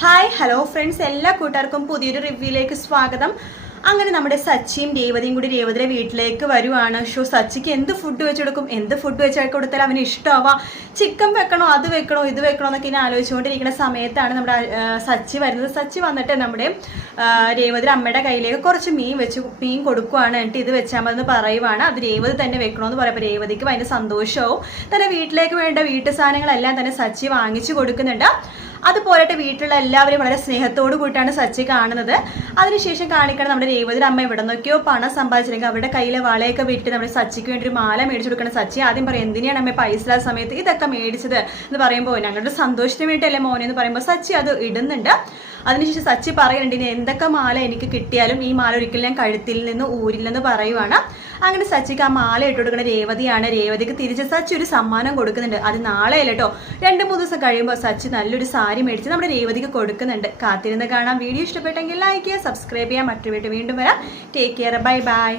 Hi hello friends എല്ലാ കൂട്ടുകാർക്കും പുതിയൊരു റിവ്യൂയിലേക്ക് സ്വാഗതം. അങ്ങനെ നമ്മുടെ സച്ചിയും രേവതിയും കൂടി രേവതിയുടെ വീട്ടിലേക്ക് വരുവാണ്. ഷോ സച്ചിക്ക് എന്ത് ഫുഡ് വെച്ചെടുക്കും എന്ത് ഫുഡ് വെച്ച് കൊടുത്താൽ അവന് ഇഷ്ടമാവാ. ചിക്കൻ വെക്കണോ അത് വെക്കണോ ഇത് വെക്കണോ എന്നൊക്കെ ഇനി ആലോചിച്ചുകൊണ്ടിരിക്കുന്ന സമയത്താണ് നമ്മുടെ സച്ചി വരുന്നത്. സച്ചി വന്നിട്ട് നമ്മുടെ രേവതി രേവതിയുടെ അമ്മയുടെ കയ്യിലേക്ക് കുറച്ച് മീൻ വെച്ച് മീൻ കൊടുക്കുവാണ്. എന്നിട്ട് ഇത് വെച്ചാൽ മതി പറയുവാണ്. അത് രേവതി തന്നെ വെക്കണമെന്ന് പറയുമ്പോൾ രേവതിക്ക് ഭയങ്കര സന്തോഷവും. തന്നെ വീട്ടിലേക്ക് വേണ്ട വീട്ടു സാധനങ്ങളെല്ലാം തന്നെ സച്ചി വാങ്ങിച്ചു കൊടുക്കുന്നുണ്ട്. അതുപോലത്തെ വീട്ടിലുള്ള എല്ലാവരും വളരെ സ്നേഹത്തോടു കൂടിയിട്ടാണ് സച്ചി കാണുന്നത്. അതിനുശേഷം കാണിക്കണം നമ്മുടെ രേവതിയുടെ അമ്മ ഇവിടെ നിന്നൊക്കെയോ പണം സമ്പാദിച്ചില്ലെങ്കിൽ അവരുടെ കയ്യിലെ വളയൊക്കെ വിട്ട് നമ്മുടെ സച്ചിക്ക് വേണ്ടി ഒരു മാല മേടിച്ചു കൊടുക്കണം. സച്ചി ആദ്യം പറയും എന്തിനാണ് അമ്മ പൈസ ഇല്ലാത്ത സമയത്ത് ഇതൊക്കെ മേടിച്ചത്? എന്ന് പറയുമ്പോൾ ഞങ്ങളുടെ സന്തോഷത്തിന് വേണ്ടിയല്ലേ മോനെ എന്ന് പറയുമ്പോൾ സച്ചി അത് ഇടുന്നുണ്ട്. അതിനുശേഷം സച്ചി പറയുന്നുണ്ട് ഇനി എന്തൊക്കെ മാല എനിക്ക് കിട്ടിയാലും ഈ മാല ഒരിക്കലും ഞാൻ കഴുത്തിൽ നിന്ന് ഊരില്ലെന്ന് പറയുവാണ്. അങ്ങനെ സച്ചിക്ക് ആ മാല ഇട്ട് കൊടുക്കുന്ന രേവതിയാണ്. രേവതിക്ക് തിരിച്ച് സച്ചി ഒരു സമ്മാനം കൊടുക്കുന്നുണ്ട്. അത് നാളെ അല്ല കേട്ടോ. രണ്ട് മൂന്ന് ദിവസം കഴിയുമ്പോൾ സച്ചി നല്ലൊരു സാരി മേടിച്ച് നമ്മുടെ രേവതിക്ക് കൊടുക്കുന്നുണ്ട്. കാത്തിരുന്ന് കാണാം. വീഡിയോ ഇഷ്ടപ്പെട്ടെങ്കിൽ ലൈക്ക് ചെയ്യുക സബ്സ്ക്രൈബ് ചെയ്യാം മറ്റു വീണ്ടും വരാം. Take care bye bye